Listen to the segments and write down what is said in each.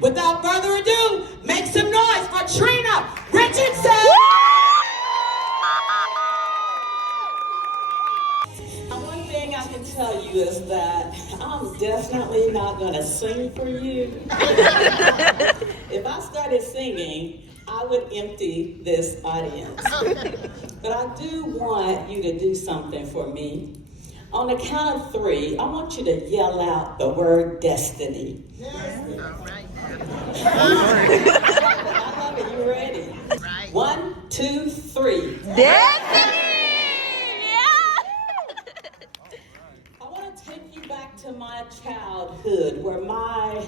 Without further ado, make some noise for Trenna Richardson! One thing I can tell you is that I'm definitely not going to sing for you. If I started singing, I would empty this audience. But I do want you to do something for me. On the count of 3, I want you to yell out the word destiny. Yes. All right. I love it. You ready? Right. 1, 2, 3. Destiny! I want to take you back to my childhood where my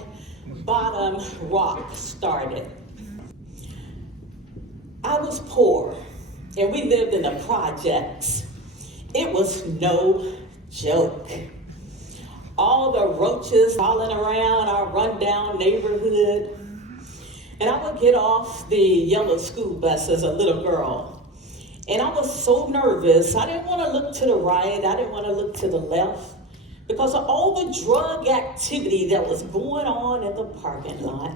bottom rock started. I was poor and we lived in the projects. It was no joke. All the roaches crawling around our rundown neighborhood. And I would get off the yellow school bus as a little girl. And I was so nervous. I didn't want to look to the right. I didn't want to look to the left because of all the drug activity that was going on in the parking lot.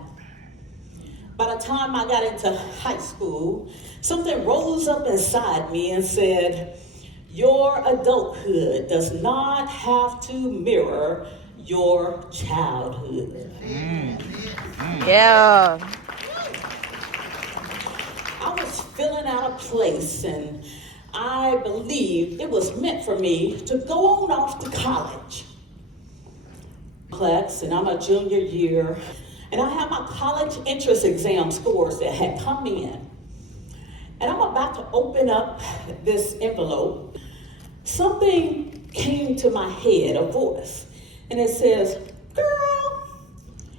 By the time I got into high school, something rose up inside me and said, your adulthood does not have to mirror your childhood. Yeah. I was filling out a place and I believed it was meant for me to go on off to college. And I'm a junior year, and I have my college entrance exam scores that had come in. And I'm about to open up this envelope. Something came to my head, a voice, and it says, girl,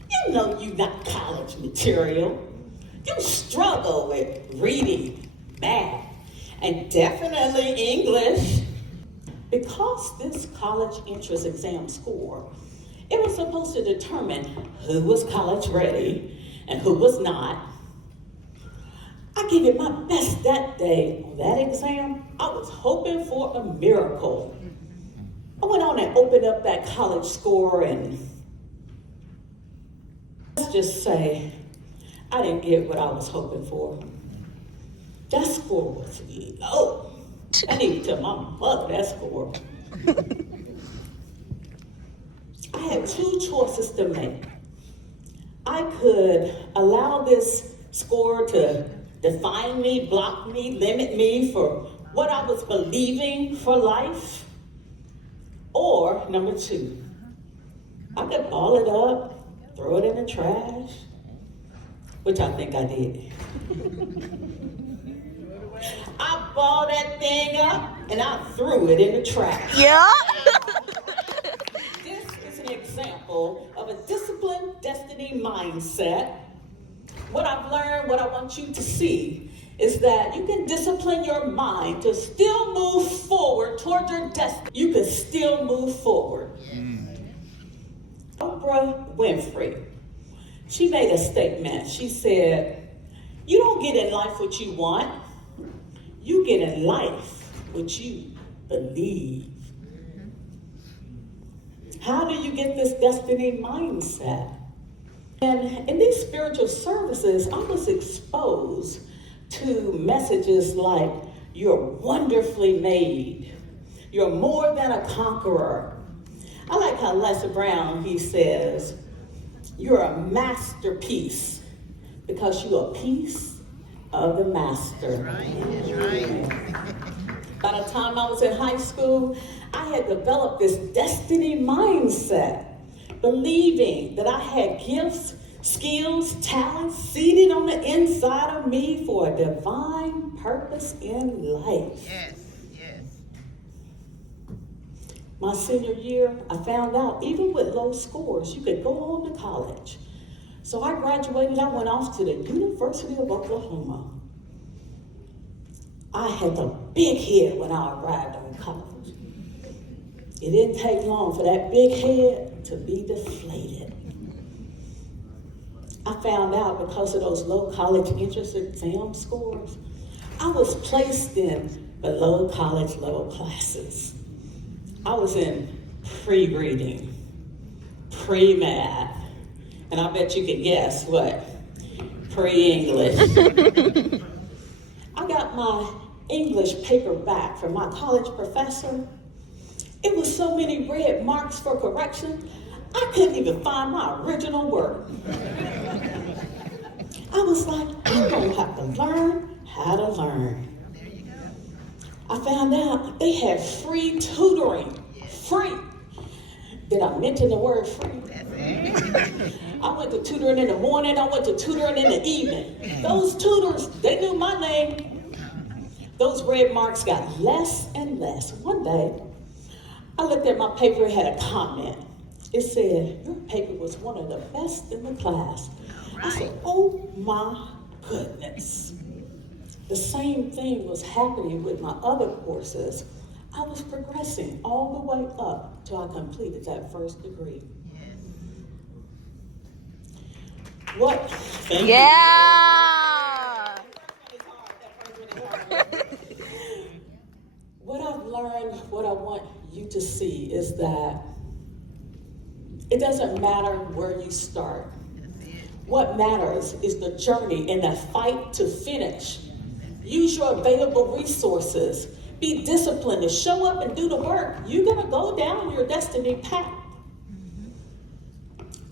you know you got college material. You struggle with reading, math, and definitely English. Because this college entrance exam score, it was supposed to determine who was college ready and who was not. I gave it my best that day on that exam. I was hoping for a miracle. I went on and opened up that college score and let's just say I didn't get what I was hoping for. That score was low. I need to tell my mother that score. I had 2 choices to make. I could allow this score to define me, block me, limit me for what I was believing for life. Or number 2, I could ball it up, throw it in the trash, which I think I did. I balled that thing up and I threw it in the trash. Yeah. This is an example of a disciplined destiny mindset. What I've learned, what I want you to see, is that you can discipline your mind to still move forward toward your destiny. You can still move forward. Oprah Winfrey, she made a statement. She said, you don't get in life what you want. You get in life what you believe. How do you get this destiny mindset? And in these spiritual services, I was exposed to messages like, you're wonderfully made. You're more than a conqueror. I like how Leslie Brown, he says, you're a masterpiece because you're a piece of the master. That's right. By the time I was in high school, I had developed this destiny mindset, believing that I had gifts, skills, talents seated on the inside of me for a divine purpose in life. Yes, yes. My senior year, I found out even with low scores, you could go on to college. So I graduated, I went off to the University of Oklahoma. I had the big head when I arrived on college. It didn't take long for that big head to be deflated. I found out because of those low college entrance exam scores, I was placed in below college level classes. I was in pre-reading, pre-math, And I bet you can guess what? Pre-English. I got my English paper back from my college professor. It was so many red marks for correction, I couldn't even find my original word. I was like, I'm gonna have to learn how to learn. There you go. I found out they had free tutoring. Free. Did I mention the word free? That's it. I went to tutoring in the morning, I went to tutoring in the evening. Those tutors, they knew my name. Those red marks got less and less. One day, I looked at my paper and had a comment. It said, your paper was one of the best in the class. I said, oh my goodness. The same thing was happening with my other courses. I was progressing all the way up till I completed that first degree. Yes. What? Thank Yeah. What I've learned, what I want you to see is that it doesn't matter where you start. That's it. What matters is the journey and the fight to finish. Use your available resources. Be disciplined and show up and do the work. You're going to go down your destiny path.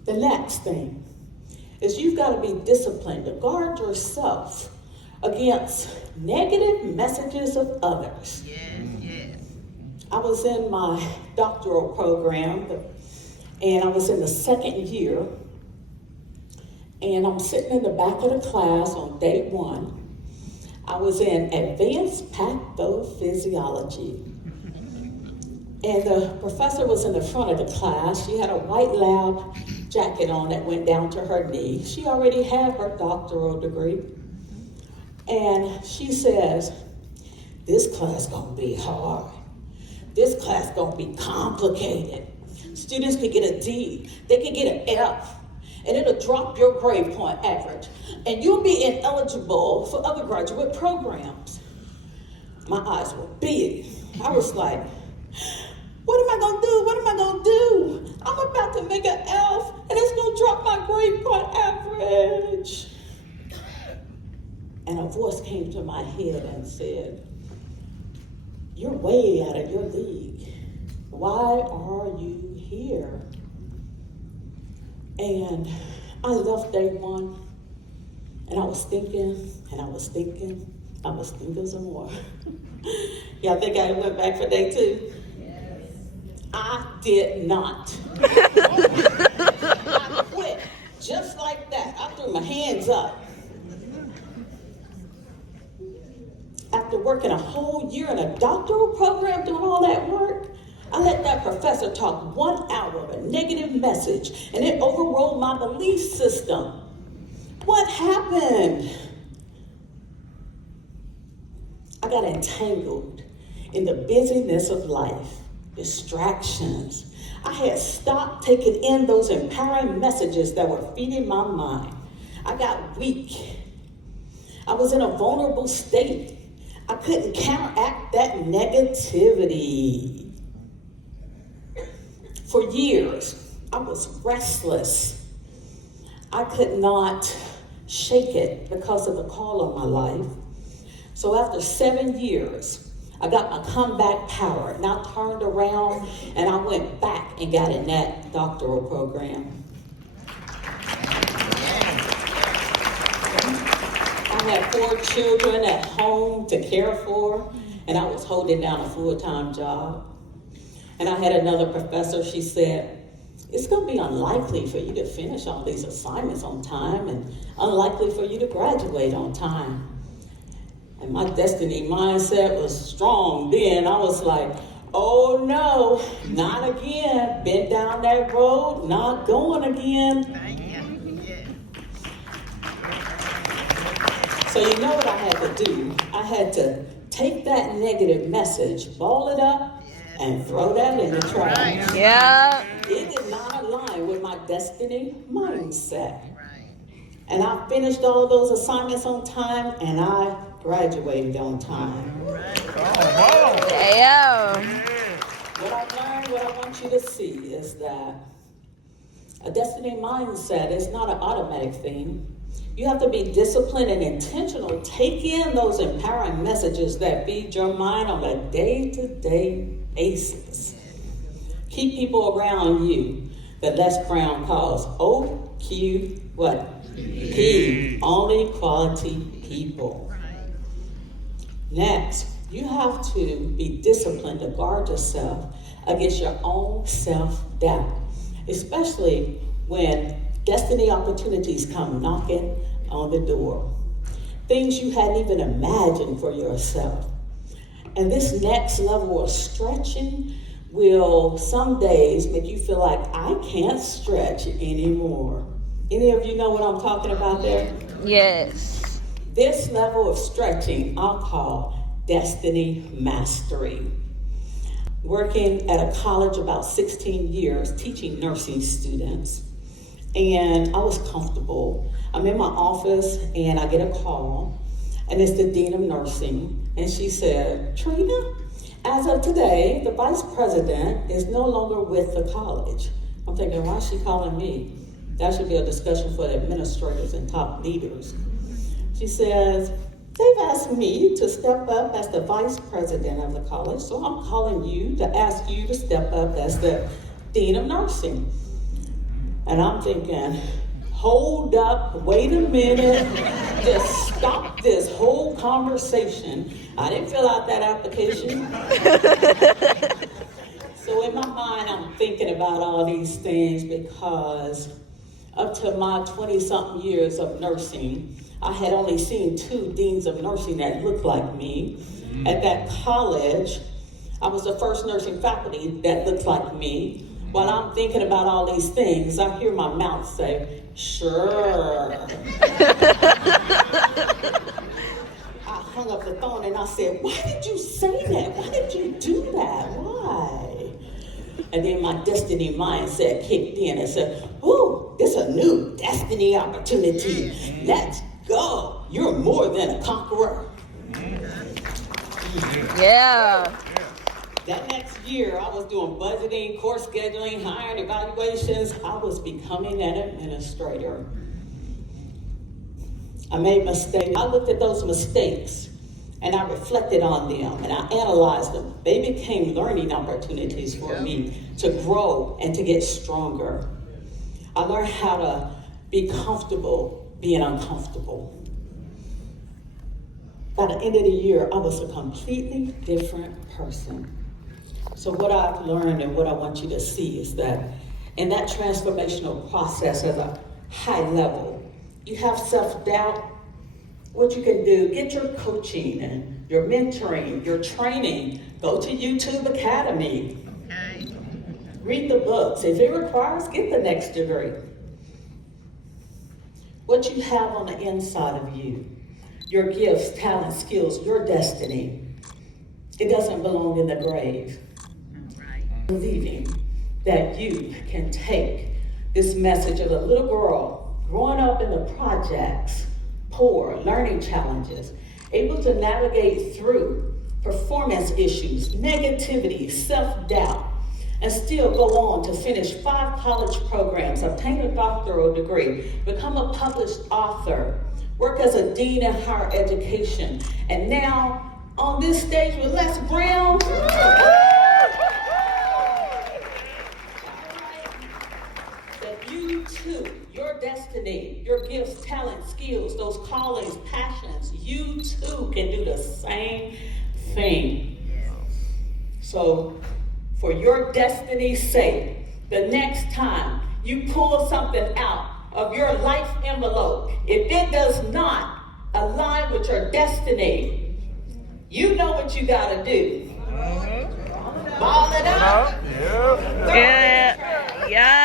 The next thing is you've got to be disciplined to guard yourself against negative messages of others. Yes, yes. I was in my doctoral program, and I was in the second year, and I'm sitting in the back of the class on day one. I was in advanced pathophysiology. And the professor was in the front of the class. She had a white lab jacket on that went down to her knee. She already had her doctoral degree. And she says, this class gonna be hard. This class gonna be complicated. Students could get a D, they could get an F, and it'll drop your grade point average. And you'll be ineligible for other graduate programs. My eyes were big. I was like, what am I gonna do? What am I gonna do? I'm about to make an F, and it's gonna drop my grade point average. And a voice came to my head and said, you're way out of your league. Why are you here? And I left day one, and I was thinking, and I was thinking, I was thinking some more. Y'all think I went back for day two? Yes. I did not. I quit, just like that. I threw my hands up. After working a whole year in a doctoral program doing all that work, I let that professor talk 1 hour of a negative message, and it overrode my belief system. What happened? I got entangled in the busyness of life, distractions. I had stopped taking in those empowering messages that were feeding my mind. I got weak. I was in a vulnerable state. I couldn't counteract that negativity. For years, I was restless. I could not shake it because of the call on my life. So after 7 years, I got my comeback power, and I turned around and I went back and got in that doctoral program. I had 4 children at home to care for, and I was holding down a full-time job. And I had another professor, she said, it's gonna be unlikely for you to finish all these assignments on time and unlikely for you to graduate on time. And my destiny mindset was strong then. I was like, oh no, not again. Been down that road, not going again. Thank you. Yes. So you know what I had to do? I had to take that negative message, ball it up, and throw that in the trash. Yeah. It did not align with my destiny mindset. Right. And I finished all those assignments on time, and I graduated on time. Yeah. What I learned, what I want you to see is that A destiny mindset is not an automatic thing. You have to be disciplined and intentional. Take in those empowering messages that feed your mind on a day-to-day basis. Keep people around you that Les Brown calls OQ what? P. Only quality people. Next, you have to be disciplined to guard yourself against your own self-doubt, especially when destiny opportunities come knocking on the door. Things you hadn't even imagined for yourself. And this next level of stretching will some days make you feel like I can't stretch anymore. Any of you know what I'm talking about there? Yes. This level of stretching I'll call destiny mastery. Working at a college about 16 years, teaching nursing students, and I was comfortable. I'm in my office and I get a call, and it's the dean of nursing, and she said, Trina, as of today, the vice president is no longer with the college. I'm thinking, why is she calling me? That should be a discussion for the administrators and top leaders. She says, they've asked me to step up as the vice president of the college, so I'm calling you to ask you to step up as the dean of nursing. And I'm thinking, hold up, wait a minute, just stop this whole conversation. I didn't fill out that application. So in my mind, I'm thinking about all these things because up to my 20-something years of nursing, I had only seen 2 deans of nursing that looked like me. At that college, I was the first nursing faculty that looked like me. While I'm thinking about all these things, I hear my mouth say, sure. I hung up the phone and I said, why did you say that? Why did you do that? Why? And then my destiny mindset kicked in and said, ooh, this is a new destiny opportunity. Let's go. You're more than a conqueror. Yeah. That next year, I was doing budgeting, course scheduling, hiring, evaluations. I was becoming an administrator. I made mistakes. I looked at those mistakes and I reflected on them and I analyzed them. They became learning opportunities for me to grow and to get stronger. I learned how to be comfortable being uncomfortable. By the end of the year, I was a completely different person. So what I've learned and what I want you to see is that in that transformational process at a high level, you have self-doubt. What you can do, get your coaching and your mentoring, your training. Go to YouTube Academy. Okay. Read the books. If it requires, get the next degree. What you have on the inside of you, your gifts, talents, skills, your destiny, it doesn't belong in the grave. Right. Believing that you can take this message of a little girl growing up in the projects, poor, learning challenges, able to navigate through performance issues, negativity, self-doubt, and still go on to finish 5 college programs, obtain a doctoral degree, become a published author, work as a dean in higher education, and now on this stage with Les Brown. That you too, your destiny, your gifts, talents, skills, those callings, passions, you too can do the same thing. So for your destiny's sake, the next time you pull something out of your life envelope, if it does not align with your destiny, you know what you gotta do. Ball it out. Yeah. Yeah.